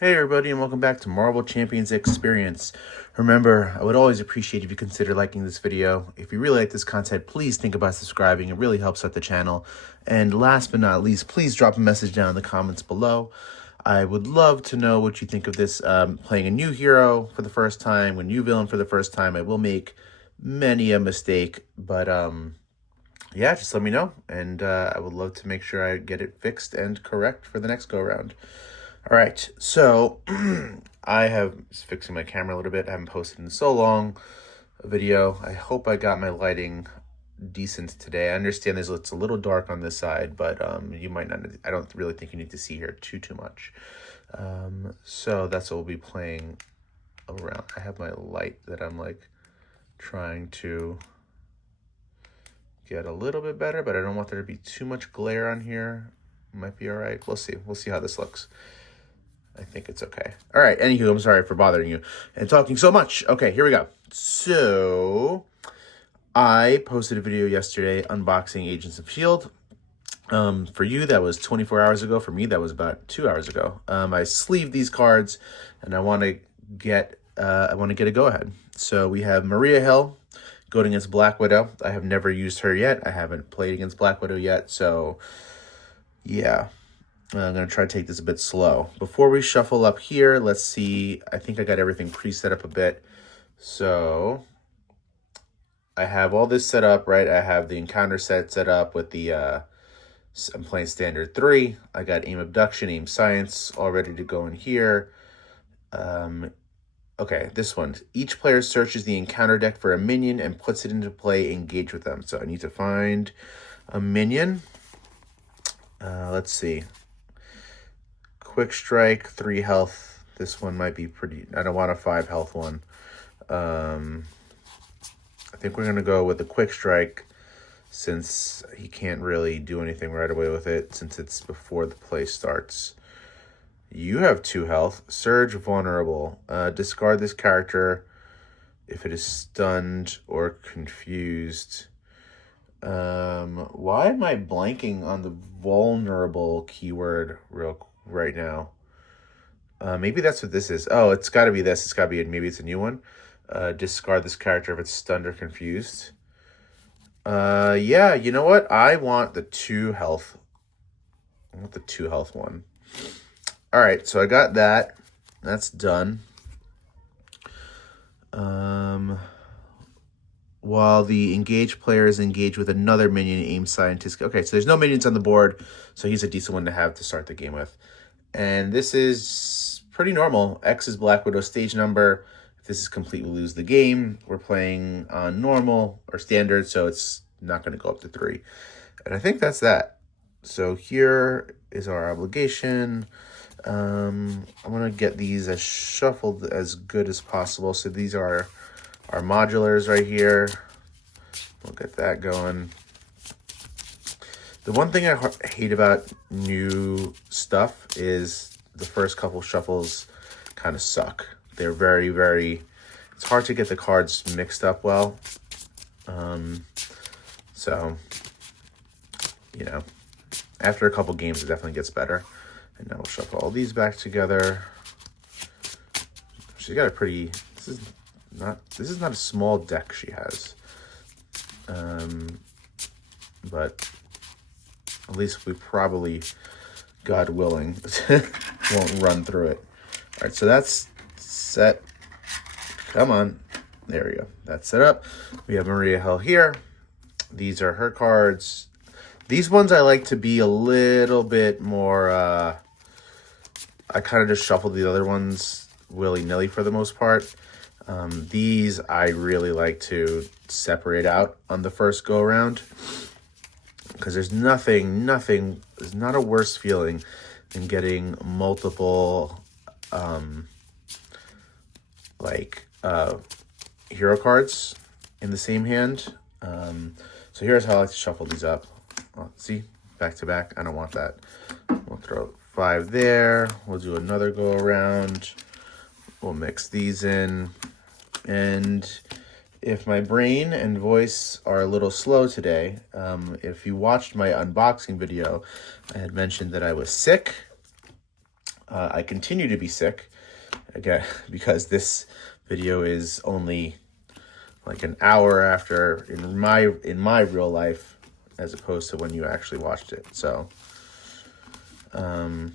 Hey everybody, and welcome back to Marvel Champions Experience. Remember, I would always appreciate if you consider liking this video. If you really like this content, please think about subscribing. It really helps out the channel. And last but not least, please drop a message down in the comments below. I would love to know what you think of this, playing a new hero for the first time, a new villain for the first time. I will make many a mistake, but yeah, just let me know. And I would love to make sure I get it fixed and correct for the next go-round. All right, so I have fixing my camera a little bit. I haven't posted in so long a video. I hope I got my lighting decent today. I understand it's a little dark on this side, but you might not. I don't really think you need to see here too much. So that's what we'll be playing around. I have my light that I'm like trying to get a little bit better, but I don't want there to be too much glare on here. Might be all right. We'll see. We'll see how this looks. I think it's okay. All right, anywho, I'm sorry for bothering you and talking so much. Okay, here we go. So, I posted a video yesterday unboxing Agents of S.H.I.E.L.D. For you, that was 24 hours ago. For me, that was about 2 hours ago. I sleeved these cards, and I want to get a go-ahead. So, we have Maria Hill going against Black Widow. I have never used her yet. I haven't played against Black Widow yet, so yeah. I'm going to try to take this a bit slow. Before we shuffle up here, let's see. I think I got everything pre-set up a bit. So I have all this set up, right? I have the encounter set up with the, I'm playing standard 3. I got aim abduction, aim science all ready to go in here. Okay, this one. Each player searches the encounter deck for a minion and puts it into play, engage with them. So I need to find a minion. Let's see. Quick strike, 3 health. This one might be pretty. I don't want a 5 health one. I think we're gonna go with the quick strike since he can't really do anything right away with it since it's before the play starts. You have 2 health. Surge vulnerable. Discard this character if it is stunned or confused. Why am I blanking on the vulnerable keyword right now? Maybe that's what this is. Oh, it's got to be this. It's got to be maybe it's a new one. Discard this character if it's stunned or confused. Yeah, you know what? I want the 2 health. I want the 2 health one. All right, so I got that. That's done. While the engaged player is engaged with another minion, aim scientist. Okay, so there's no minions on the board, so he's a decent one to have to start the game with. And this is pretty normal. X is Black Widow stage number. If this is complete, we lose the game. We're playing on normal or standard, so it's not going to go up to 3. And I think that's that. So here is our obligation. I'm going to get these as shuffled as good as possible. So these are our modulars right here. We'll get that going. The one thing I hate about new stuff is the first couple shuffles kind of suck. They're very, very... It's hard to get the cards mixed up well. So, you know, after a couple games, it definitely gets better. And now we'll shuffle all these back together. She's got a pretty... This is not a small deck she has. But at least we probably, God willing, won't run through it. All right, so that's set. Come on. There we go. That's set up. We have Maria Hill here. These are her cards. These ones I like to be a little bit more... I kind of just shuffled the other ones willy-nilly for the most part. These I really like to separate out on the first go-around because there's there's not a worse feeling than getting multiple, hero cards in the same hand. So here's how I like to shuffle these up. See, back to back. I don't want that. We'll throw 5 there. We'll do another go-around. We'll mix these in. And if my brain and voice are a little slow today, if you watched my unboxing video, I had mentioned that I was sick. I continue to be sick, again, because this video is only like an hour after in my real life, as opposed to when you actually watched it. So, but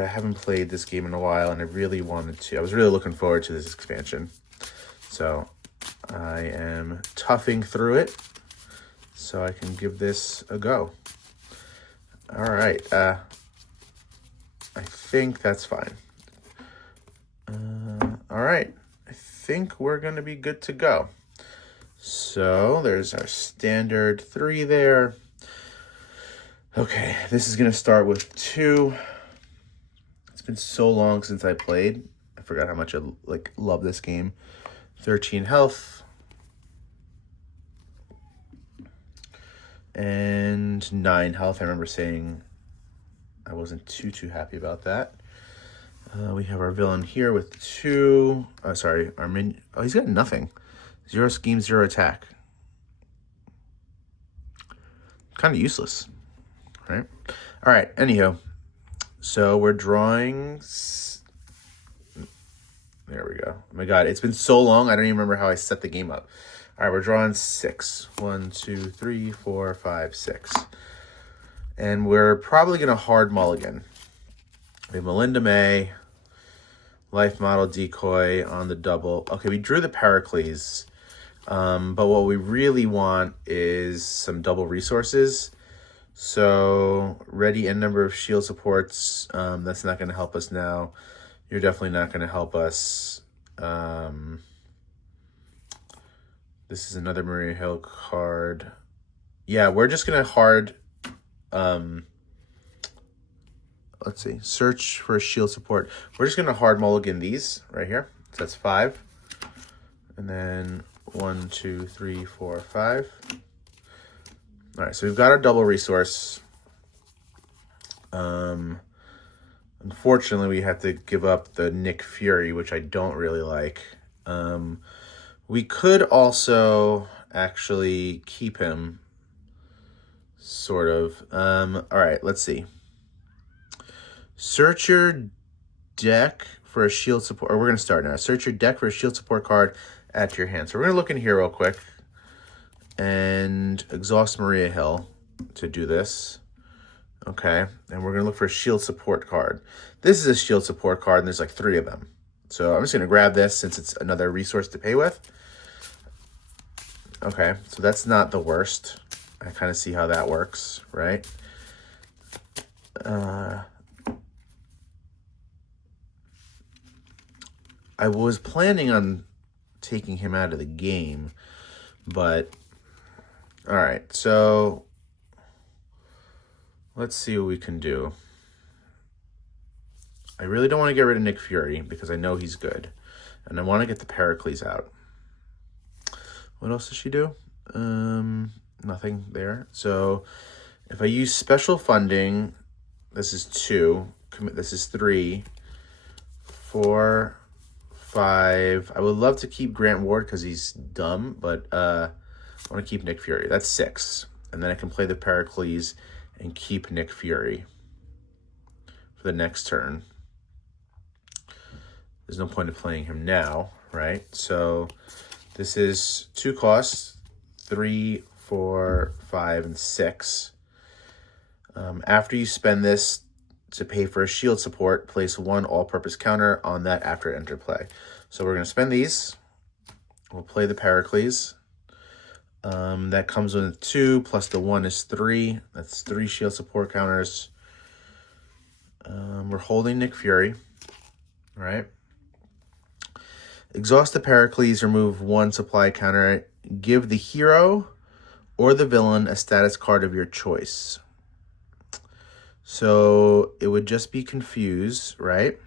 I haven't played this game in a while, and I really wanted to. I was really looking forward to this expansion. So I am toughing through it so I can give this a go. All right. I think that's fine. All right. I think we're going to be good to go. So there's our standard 3 there. Okay, this is going to start with 2. It's been so long since I played. I forgot how much I love this game. 13 health. And 9 health. I remember saying I wasn't too happy about that. We have our villain here with 2. Sorry, our minion. Oh, he's got nothing. 0 scheme, 0 attack. Kind of useless, right? All right, anyhow. So we're drawing. There we go. Oh my God, it's been so long. I don't even remember how I set the game up. All right, we're drawing 6. 1, 2, 3, 4, 5, 6. And we're probably going to hard mulligan. We have Melinda May, life model decoy on the double. Okay, we drew the Pericles. But what we really want is some double resources. So ready n number of shield supports. That's not going to help us now. You're definitely not going to help us. This is another Maria Hill card. Yeah, we're just going to hard... let's see. Search for a shield support. We're just going to hard mulligan these right here. So that's 5. And then 1, 2, 3, 4, 5. All right, so we've got our double resource. Unfortunately, we have to give up the Nick Fury, which I don't really like. We could also actually keep him, sort of. All right, let's see. Search your deck for a shield support. Or we're going to start now. Search your deck for a shield support card at your hand. So we're going to look in here real quick and exhaust Maria Hill to do this. Okay, and we're going to look for a shield support card. This is a shield support card, and there's like 3 of them. So I'm just going to grab this since it's another resource to pay with. Okay, so that's not the worst. I kind of see how that works, right? I was planning on taking him out of the game, but all right, so let's see what we can do. I really don't want to get rid of Nick Fury because I know he's good, and I want to get the Pericles out. What else does she do? Nothing there. So if I use special funding, this is 2. This is 3, 4, 5. I would love to keep Grant Ward because he's dumb, but I want to keep Nick Fury. That's 6. And then I can play the Pericles and keep Nick Fury for the next turn. There's no point in playing him now, right? So this is 2 costs, 3, 4, 5, and 6. After you spend this to pay for a shield support, place 1 all-purpose counter on that after enter play. So we're going to spend these. We'll play the Pericles. That comes with 2 plus the 1 is 3. That's 3 shield support counters. We're holding Nick Fury, right? Exhaust the Pericles, remove 1 supply counter. Give the hero or the villain a status card of your choice. So it would just be confuse, right?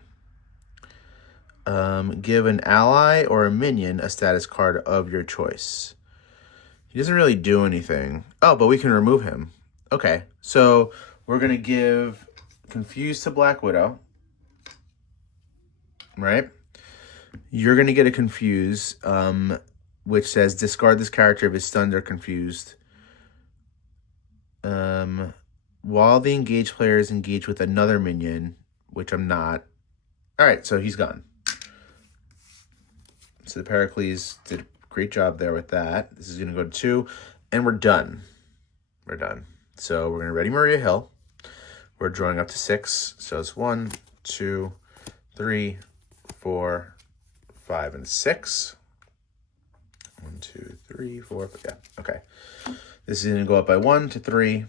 Give an ally or a minion a status card of your choice. He doesn't really do anything. Oh, but we can remove him. Okay, so we're going to give confuse to Black Widow, right? You're going to get a confuse, which says discard this character if it's stunned or confused. While the engaged player is engaged with another minion, which I'm not. All right, so he's gone. So the Pericles did a great job there with that. This is going to go to 2, and we're done. We're done. So we're going to ready Maria Hill. We're drawing up to 6. So it's 1, 2, 3, 4, 5, and 6. 1, 2, 3, 4. Yeah, okay. This is going to go up by 1 to 3.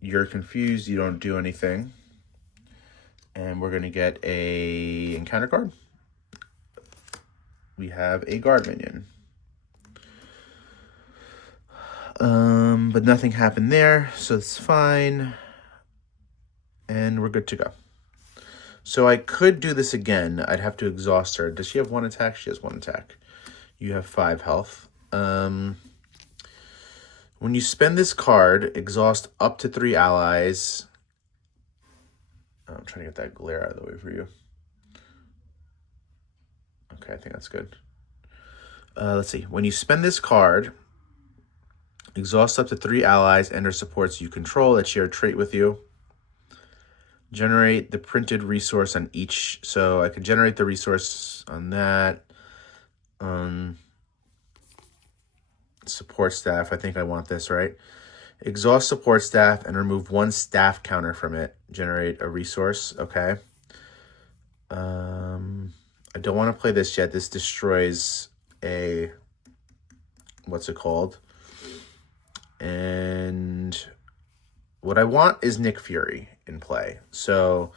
You're confused. You don't do anything. And we're going to get a encounter card. We have a guard minion. But nothing happened there, so it's fine. And we're good to go. So I could do this again. I'd have to exhaust her. Does she have 1 attack? She has 1 attack. You have 5 health. When you spend this card, exhaust up to 3 allies. I'm trying to get that glare out of the way for you. Okay, I think that's good. Let's see. When you spend this card, exhaust up to 3 allies and or supports you control that share a trait with you. Generate the printed resource on each. So I could generate the resource on that. Support staff. I think I want this, right? Exhaust support staff and remove 1 staff counter from it. Generate a resource. Okay. I don't want to play this yet. This destroys a, what's it called? And what I want is Nick Fury in play. So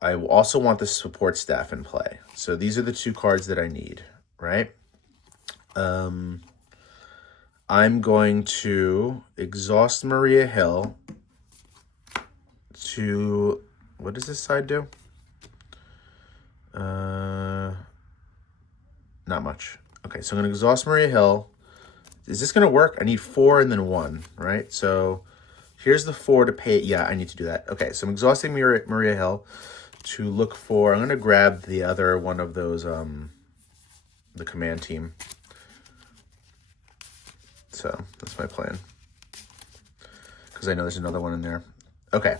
I also want the support staff in play. So these are the 2 cards that I need, right? I'm going to exhaust Maria Hill to, what does this side do? Not much. Okay, so I'm going to exhaust Maria Hill. Is this going to work? I need 4 and then 1, right? So here's the 4 to pay. Yeah, I need to do that. Okay, so I'm exhausting Maria Hill to look for, I'm going to grab the other one of those, the command team. So that's my plan. Because I know there's another one in there. Okay.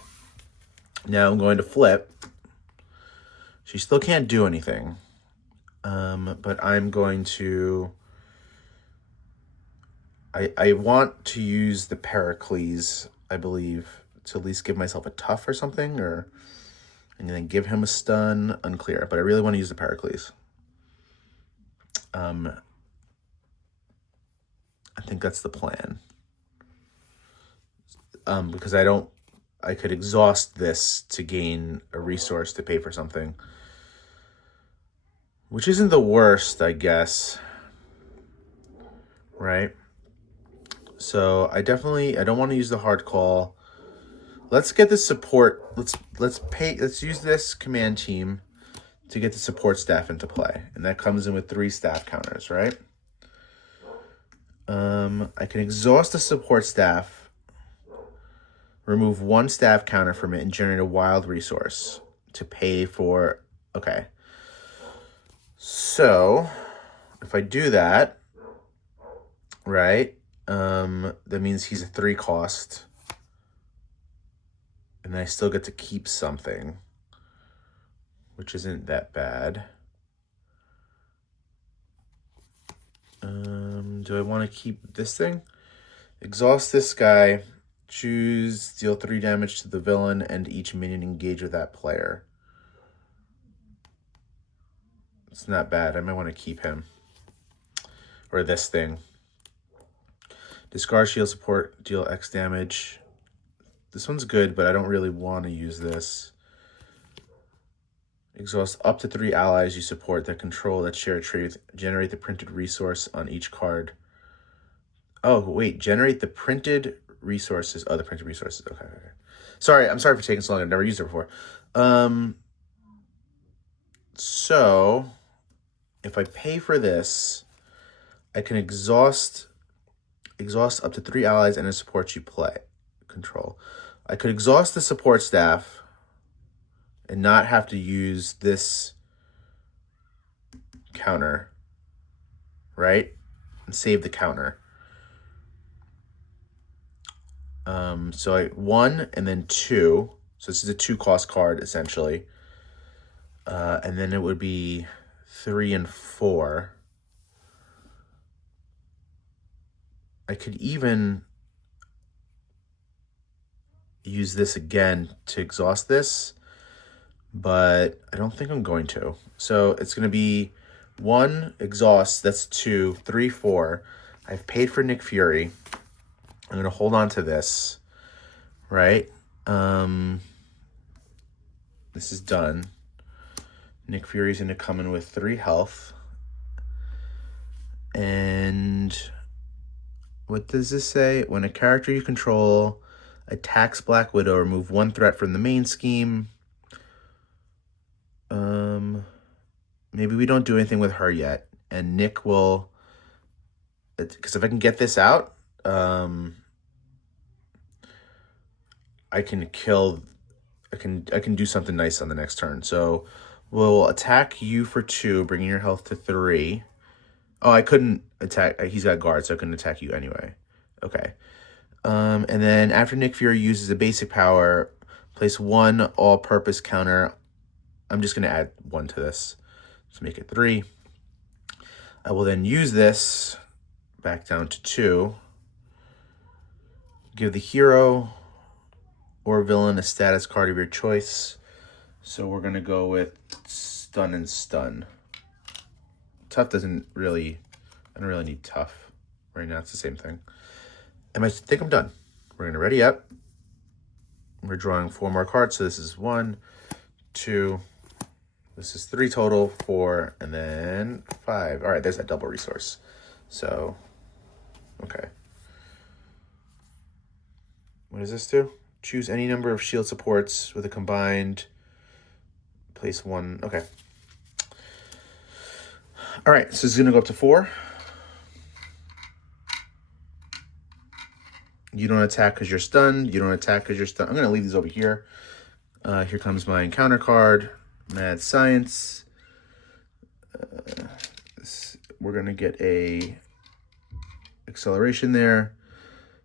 Now I'm going to flip. She still can't do anything. But I'm going to... I want to use the Pericles, I believe, to at least give myself a tough or something, or and then give him a stun. Unclear, but I really want to use the Pericles. I think that's the plan. Because I could exhaust this to gain a resource to pay for something. Which isn't the worst, I guess. Right? So I don't want to use the hard call. Let's get the support. Let's use this command team to get the support staff into play. And that comes in with 3 staff counters, right? I can exhaust the support staff, remove 1 staff counter from it, and generate a wild resource to pay for... Okay. So, if I do that, right, that means he's a 3 cost. And I still get to keep something, which isn't that bad. Do I want to keep this thing? Exhaust this guy. Choose, deal 3 damage to the villain and each minion engage with that player. It's not bad. I might want to keep him. Or this thing. Discard shield support, deal X damage. This one's good, but I don't really want to use this. Exhaust up to 3 allies you support that control that share a trait. Generate the printed resource on each card. Oh, wait. Generate the printed resources. Oh, the printed resources. Okay. Sorry, I'm sorry for taking so long. I've never used it before. So, if I pay for this, I can exhaust up to 3 allies and a support you control. I could exhaust the support staff and not have to use this counter, right? And save the counter. So 1 and then 2. So this is a 2-cost card, essentially. And then it would be 3 and 4. I could even use this again to exhaust this, but I don't think I'm going to. So it's going to be 1 exhaust, that's 2, 3, 4. I've paid for Nick Fury. I'm going to hold on to this, right? This is done. Nick Fury's going to come in with 3 health. And what does this say? When a character you control attacks Black Widow, remove 1 threat from the main scheme. Maybe we don't do anything with her yet. And Nick will... Because if I can get this out, I can kill... I can do something nice on the next turn. So we'll attack you for 2, bringing your health to 3. Oh, I couldn't attack. He's got guard, so I couldn't attack you anyway. Okay. And then after Nick Fury uses a basic power, place 1 all-purpose counter. I'm just going to add 1 to this. Let's make it 3. I will then use this back down to 2. Give the hero or villain a status card of your choice. So we're going to go with Stun and Stun. Tough doesn't really... I don't really need Tough right now. It's the same thing. And I think I'm done. We're going to ready up. We're drawing 4 more cards. So this is 1, 2... This is 3 total, 4, and then 5. All right, there's that double resource. So, okay. What does this do? Choose any number of shield supports with a combined... Place 1. Okay. All right, so it's going to go up to 4. You don't attack because you're stunned. You don't attack because you're stunned. I'm going to leave these over here. Here comes my encounter card. Mad Science. We're going to get a acceleration there.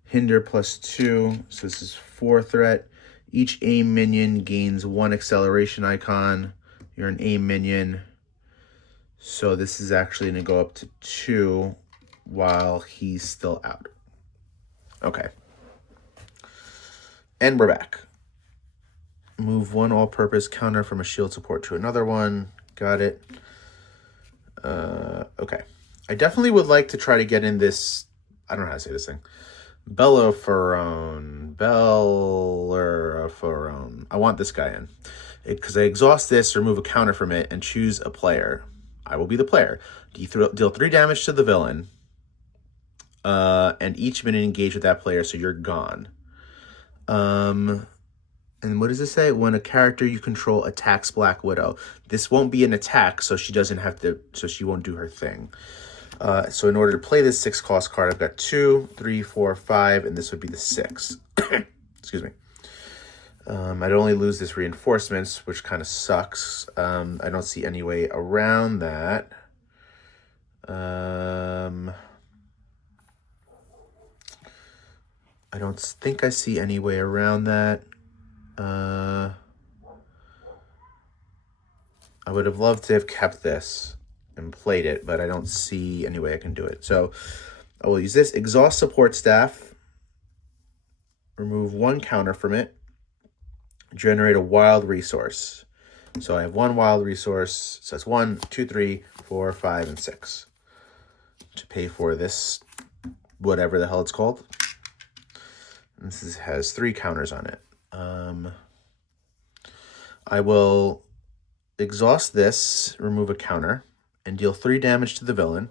Hinder +2. So this is 4 threat. Each aim minion gains 1 acceleration icon. You're an aim minion. So this is actually going to go up to 2 while he's still out. Okay. And we're back. Move 1 all-purpose counter from a shield support to another one. Got it. Okay. I definitely would like to try to get in this... I don't know how to say this thing. Bellerophon. I want this guy in. Because I exhaust this, remove a counter from it, and choose a player. I will be the player. Deal 3 damage to the villain. And each minute engage with that player, so you're gone. And what does this say? When a character you control attacks Black Widow. This won't be an attack, so she doesn't have to, so she won't do her thing. So in order to play this 6-cost card, I've got 2, 3, 4, 5, and this would be the 6. Excuse me. I'd only lose this reinforcements, which kind of sucks. I don't see any way around that. I don't think I see any way around that. I would have loved to have kept this and played it, but I don't see any way I can do it. So I will use this. Exhaust support staff. Remove 1 counter from it. Generate a wild resource. So I have 1 wild resource. So that's 1, 2, 3, 4, 5, and 6. To pay for this, whatever the hell it's called. This has 3 counters on it. I will exhaust this, remove a counter, and deal 3 damage to the villain.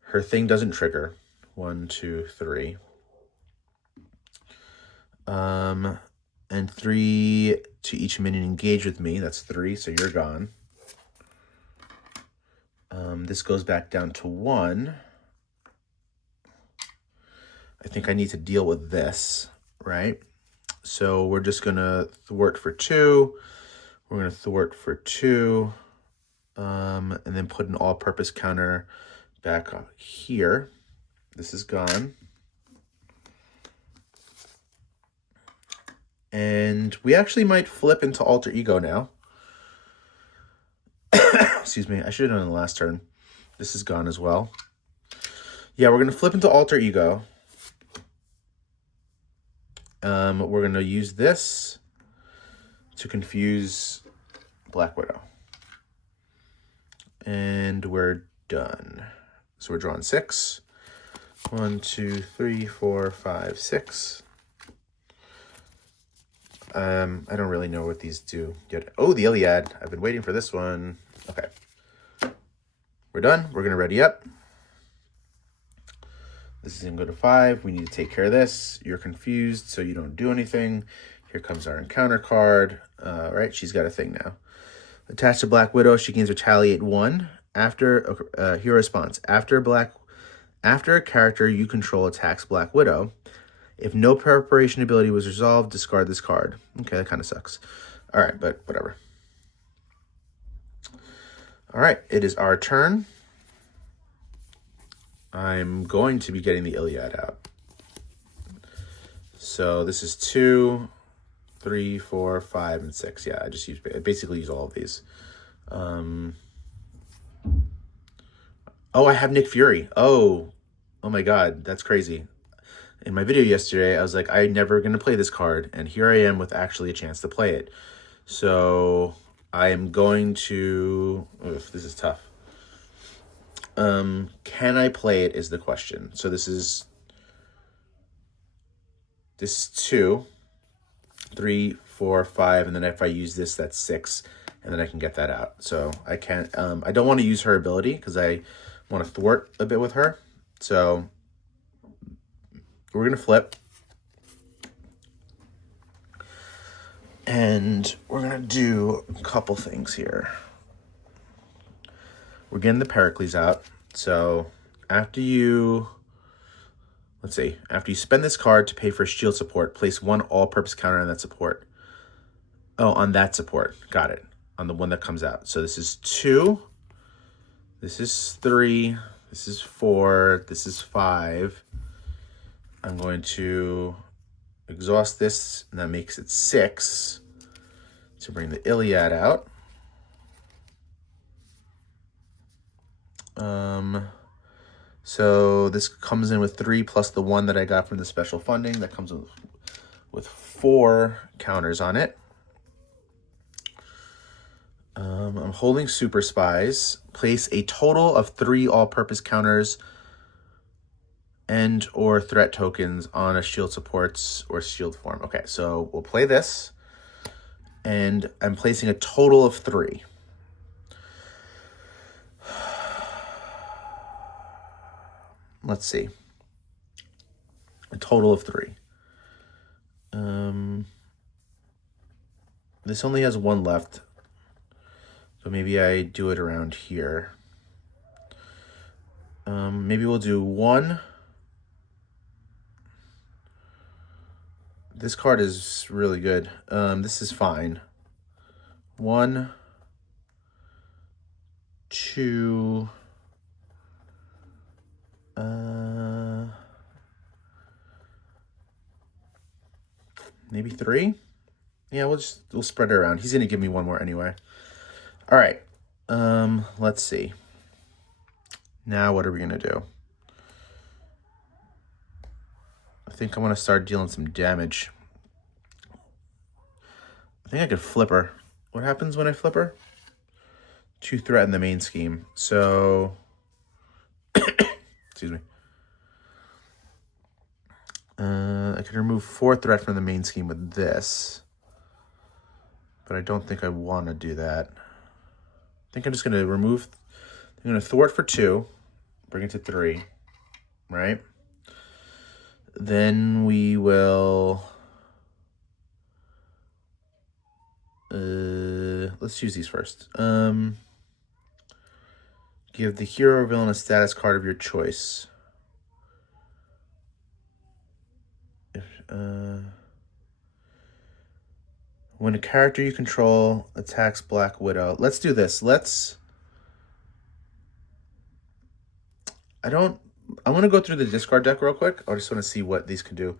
Her thing doesn't trigger. 1, 2, 3. And 3 to each minion engage with me. That's 3, so you're gone. This goes back down to 1. I think I need to deal with this, right? So we're just going to thwart for 2. We're going to thwart for 2. And then put an all-purpose counter back up here. This is gone. And we actually might flip into Alter Ego now. Excuse me, I should have done it in the last turn. This is gone as well. Yeah, we're going to flip into Alter Ego. We're going to use this to confuse Black Widow. And we're done. So we're drawing 6. 1, 2, 3, 4, 5, 6. I don't really know what these do yet. Oh, the Iliad. I've been waiting for this one. Okay. We're done. We're going to ready up. This is going to go to 5. We need to take care of this. You're confused, so you don't do anything. Here comes our encounter card. Right, she's got a thing now. Attached to Black Widow, she gains Retaliate 1. After hero response. After a character you control attacks Black Widow, if no preparation ability was resolved, discard this card. Okay, that kind of sucks. All right, but whatever. All right, it is our turn. I'm going to be getting the Iliad out. So this is 2, 3, 4, 5, and 6. Yeah, I basically use all of these. Oh, I have Nick Fury. Oh my God, that's crazy. In my video yesterday, I was like, I'm never going to play this card, and here I am with actually a chance to play it. So I am going to... Oof, this is tough. Can I play it is the question. So this is 2, 3, 4, 5, and then if I use this, that's 6, and then I can get that out. So I can't... I don't want to use her ability because I want to thwart a bit with her. So we're going to flip. And we're going to do a couple things here. We're getting the Pericles out. So after you spend this card to pay for shield support, place 1 all-purpose counter on that support. Oh, on that support. Got it. On the one that comes out. So this is 2. This is 3. This is 4. This is 5. I'm going to exhaust this, and that makes it 6 to bring the Iliad out. So this comes in with 3 plus the 1 that I got from the special funding. That comes with 4 counters on it. I'm holding Super Spies. Place a total of 3 all-purpose counters and or threat tokens on a shield supports or shield form. Okay, so we'll play this. And I'm placing a total of 3. Let's see. A total of 3. This only has 1 left. So maybe I do it around here. Maybe we'll do 1. This card is really good. This is fine. 1, 2, maybe 3. Yeah, we'll spread it around. He's gonna give me 1 more anyway. All right. Let's see. Now what are we gonna do? I think I want to start dealing some damage. I think I could flip her. What happens when I flip her? 2 threat in the main scheme. So, excuse me. I can remove 4 threat from the main scheme with this. But I don't think I want to do that. I think I'm just going to remove... I'm going to thwart for 2. Bring it to 3. Right? Then we will... let's use these first. Give the hero or villain a status card of your choice. When a character you control attacks Black Widow. Let's do this. I'm going to go through the discard deck real quick. I just want to see what these can do.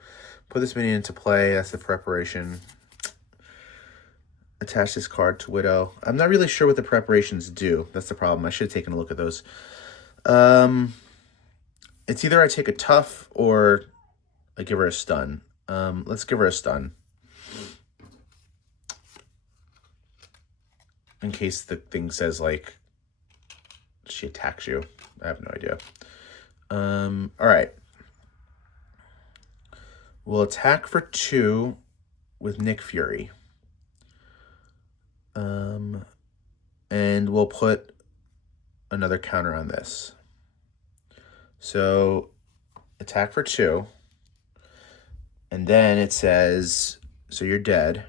Put this minion into play. That's the preparation. attach this card to Widow. I'm not really sure what the preparations do. That's the problem. I should have taken a look at those. It's either I take a tough or I give her a stun. Let's give her a stun. In case the thing says, like, she attacks you. I have no idea. All right. We'll attack for 2 with Nick Fury. And we'll put another counter on this. So attack for 2. And then it says, so you're dead.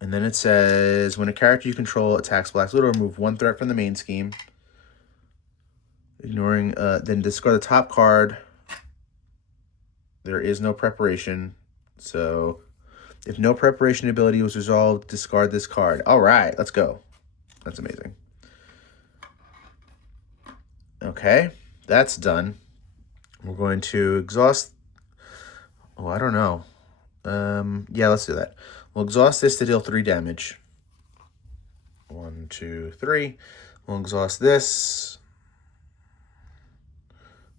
And then it says, when a character you control attacks Black Widow, remove 1 threat from the main scheme. Ignoring, then discard the top card. There is no preparation. So if no preparation ability was resolved, discard this card. All right, let's go. That's amazing. Okay, that's done. We're going to exhaust. Oh, I don't know. Yeah, let's do that. We'll exhaust this to deal 3 damage. 1, 2, 3. We'll exhaust this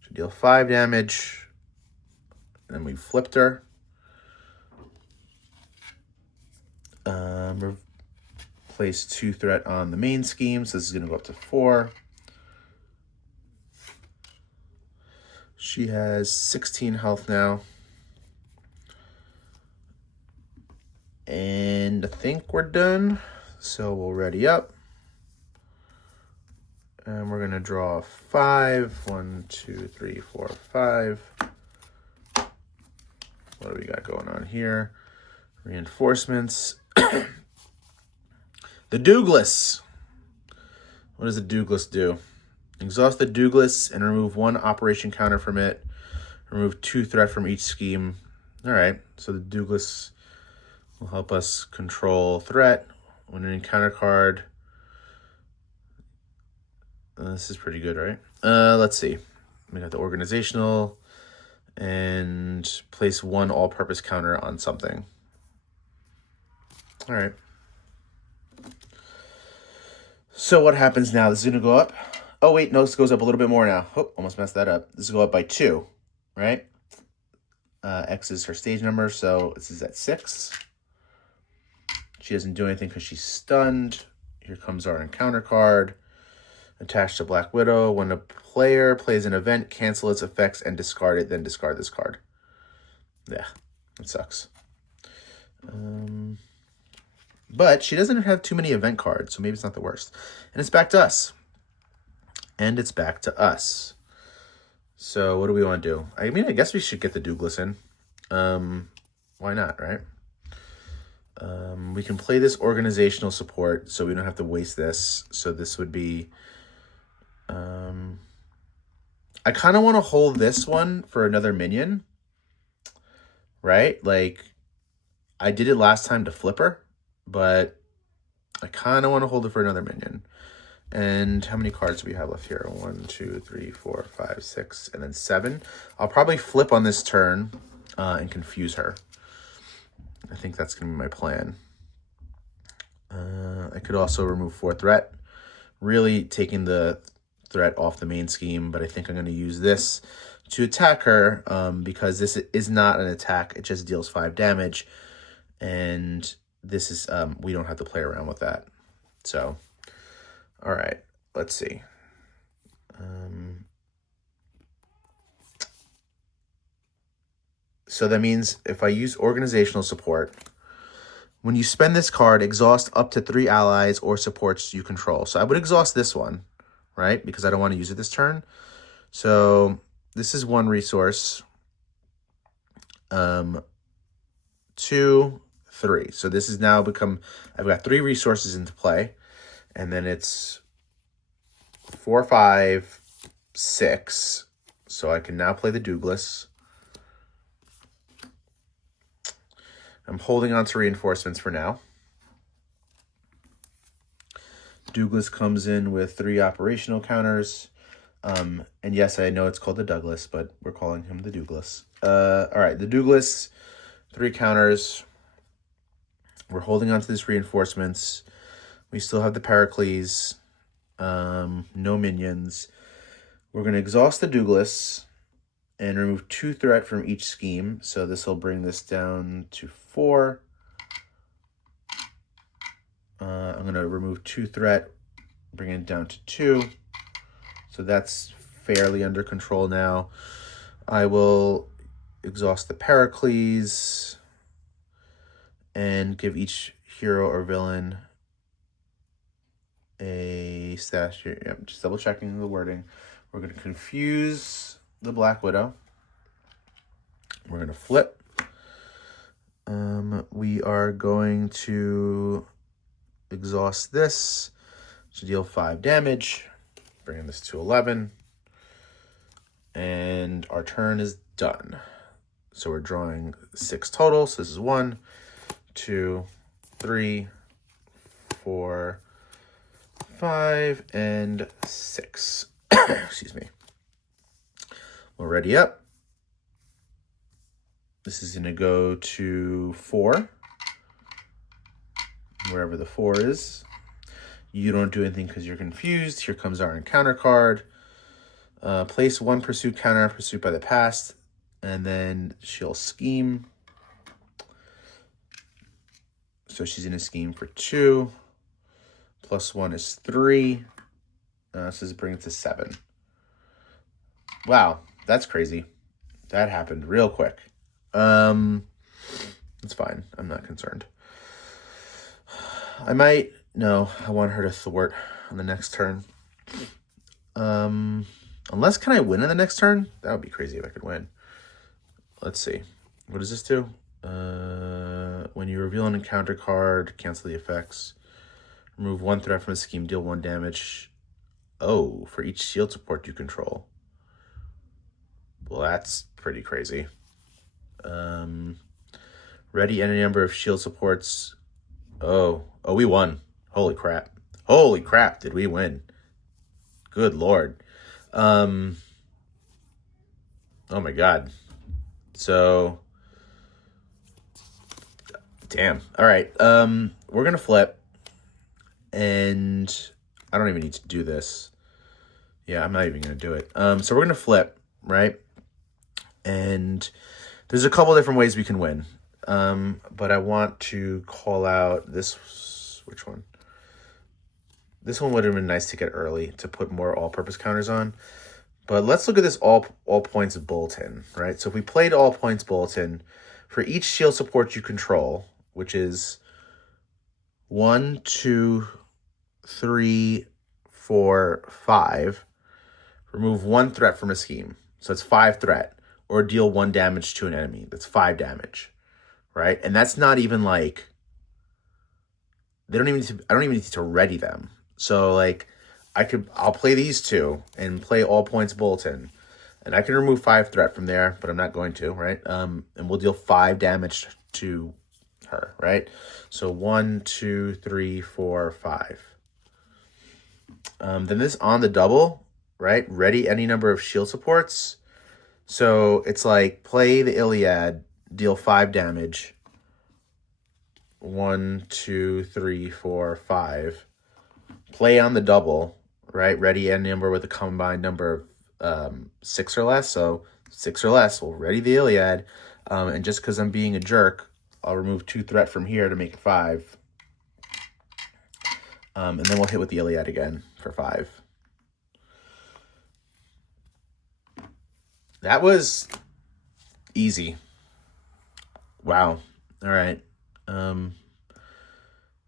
to deal 5 damage. Then we flipped her. Place 2 threat on the main scheme, so this is going to go up to 4. She has 16 health now. And I think we're done. So we'll ready up. And we're going to draw 5. 1, 2, 3, 4, 5. What do we got going on here? Reinforcements. The Douglas. What does the Douglas do? Exhaust the Douglas and remove 1 operation counter from it. Remove 2 threat from each scheme. All right, so the Douglas will help us control threat. When an encounter card. This is pretty good, right? Let's see. We got the organizational and place 1 all-purpose counter on something. All right. So what happens now? This is going to go up. Oh, wait, no, this goes up a little bit more now. Oh, almost messed that up. This will go up by 2, right? X is her stage number, so this is at 6. She doesn't do anything because she's stunned. Here comes our encounter card. Attached to Black Widow. When a player plays an event, cancel its effects and discard it, then discard this card. Yeah, it sucks. But she doesn't have too many event cards, so maybe it's not the worst. And it's back to us. And it's back to us. So what do we want to do? I mean, I guess we should get the Douglas in. Why not, right? We can play this organizational support, so we don't have to waste this. So this would be... I kind of want to hold this one for another minion. Right? Like, I did it last time to flip her, but I kind of want to hold it for another minion. And how many cards do we have left here? 1, 2, 3, 4, 5, 6, and then 7. I'll probably flip on this turn and confuse her. I think that's going to be my plan. I could also remove 4 threat. Really taking the threat off the main scheme, but I think I'm going to use this to attack her because this is not an attack. It just deals 5 damage. And this is, we don't have to play around with that. So, all right, let's see. So that means if I use organizational support, when you spend this card, exhaust up to 3 allies or supports you control. So I would exhaust this one, right? Because I don't want to use it this turn. So this is 1 resource. 2, 3. So this has now become, I've got 3 resources into play. And then it's 4, 5, 6. So I can now play the Douglas. I'm holding on to reinforcements for now. Douglas comes in with 3 operational counters. And yes, I know it's called the Douglas, but we're calling him the Douglas. All right, the Douglas, 3 counters. We're holding on to this reinforcements. We still have the Pericles. No minions. We're going to exhaust the Douglas and remove 2 threat from each scheme. So this will bring this down to 4. I'm going to remove 2 threat, bring it down to 2. So that's fairly under control now. I will exhaust the Pericles and give each hero or villain a stash here. Yep, just double checking the wording. We're going to confuse the Black Widow. We're going to flip. We are going to exhaust this to deal 5 damage, bringing this to 11. And our turn is done. So we're drawing 6 total. So this is 1, 2, 3, 4, 5, and 6. Excuse me. We're ready up. This is going to go to 4. Wherever the 4 is. You don't do anything because you're confused. Here comes our encounter card. Place 1 pursuit counter, pursuit by the past. And then she'll scheme. So she's in a scheme for 2. Plus 1 is 3. So this brings it to 7. Wow, that's crazy. That happened real quick. It's fine. I'm not concerned. I might... No, I want her to thwart on the next turn. Unless, can I win on the next turn? That would be crazy if I could win. Let's see. What does this do? When you reveal an encounter card, cancel the effects. Remove 1 threat from a scheme, deal 1 damage. Oh, for each shield support you control. Well, that's pretty crazy. Ready any number of shield supports. Oh, we won. Holy crap. Holy crap, did we win. Good Lord. Oh my God. So, damn. All right. We're going to flip. And I don't even need to do this. Yeah, I'm not even going to do it. So we're going to flip, right? And there's a couple different ways we can win. But I want to call out this. Which one? This one would have been nice to get early to put more all-purpose counters on. But let's look at this all points bulletin, right? So if we played all points bulletin, for each shield support you control, which is 1, 2, 3, 4, 5, remove 1 threat from a scheme. So it's 5 threat, or deal 1 damage to an enemy. That's 5 damage, right? And that's not even like, I don't even need to ready them. So like, I'll play these 2 and play all points bulletin, and I can remove 5 threat from there, but I'm not going to, right? And we'll deal 5 damage to her, right? So 1, 2, 3, 4, 5. Then this on the double, right? Ready any number of shield supports. So it's like play the Iliad, deal 5 damage. 1, 2, 3, 4, 5. Play on the double, right? Ready any number with a combined number of 6 or less. So 6 or less, we'll ready the Iliad. And just because I'm being a jerk, I'll remove 2 threat from here to make it 5. And then we'll hit with the Iliad again for 5. That was easy. Wow. All right.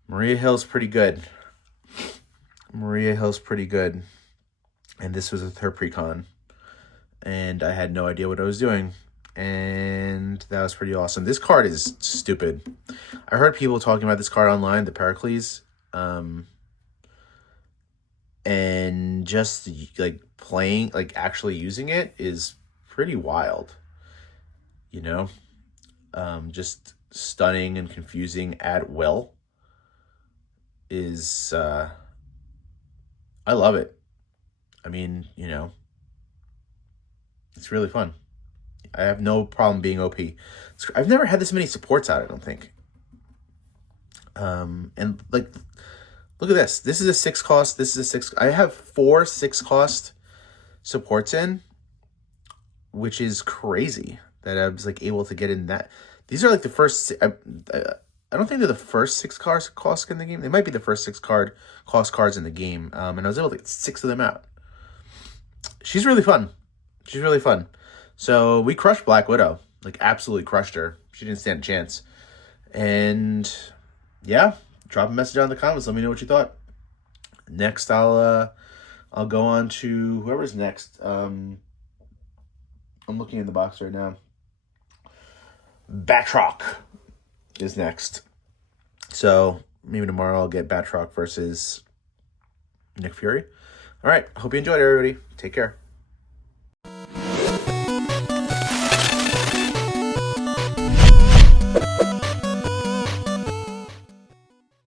Maria Hill's pretty good. And this was with her Precon. And I had no idea what I was doing. And that was pretty awesome. This card is stupid. I heard people talking about this card online, the Pericles. And just like playing, like actually using it is pretty wild. You know? Just stunning and confusing at will is, I love it. I mean, you know, it's really fun. I have no problem being OP. I've never had this many supports out, I don't think. And like, look at this. This is a 6 cost. This is a 6. I have 4 6 cost supports in, which is crazy that I was like able to get in that. These are like the first. I don't think they're the first 6 cards cost in the game. They might be the first 6 cost cards in the game. And I was able to get 6 of them out. She's really fun. She's really fun. So we crushed Black Widow, like absolutely crushed her. She didn't stand a chance. And yeah, drop a message down in the comments. Let me know what you thought. Next, I'll go on to whoever's next. I'm looking in the box right now. Batroc is next. So maybe tomorrow I'll get Batroc versus Nick Fury. All right. Hope you enjoyed, everybody. Take care.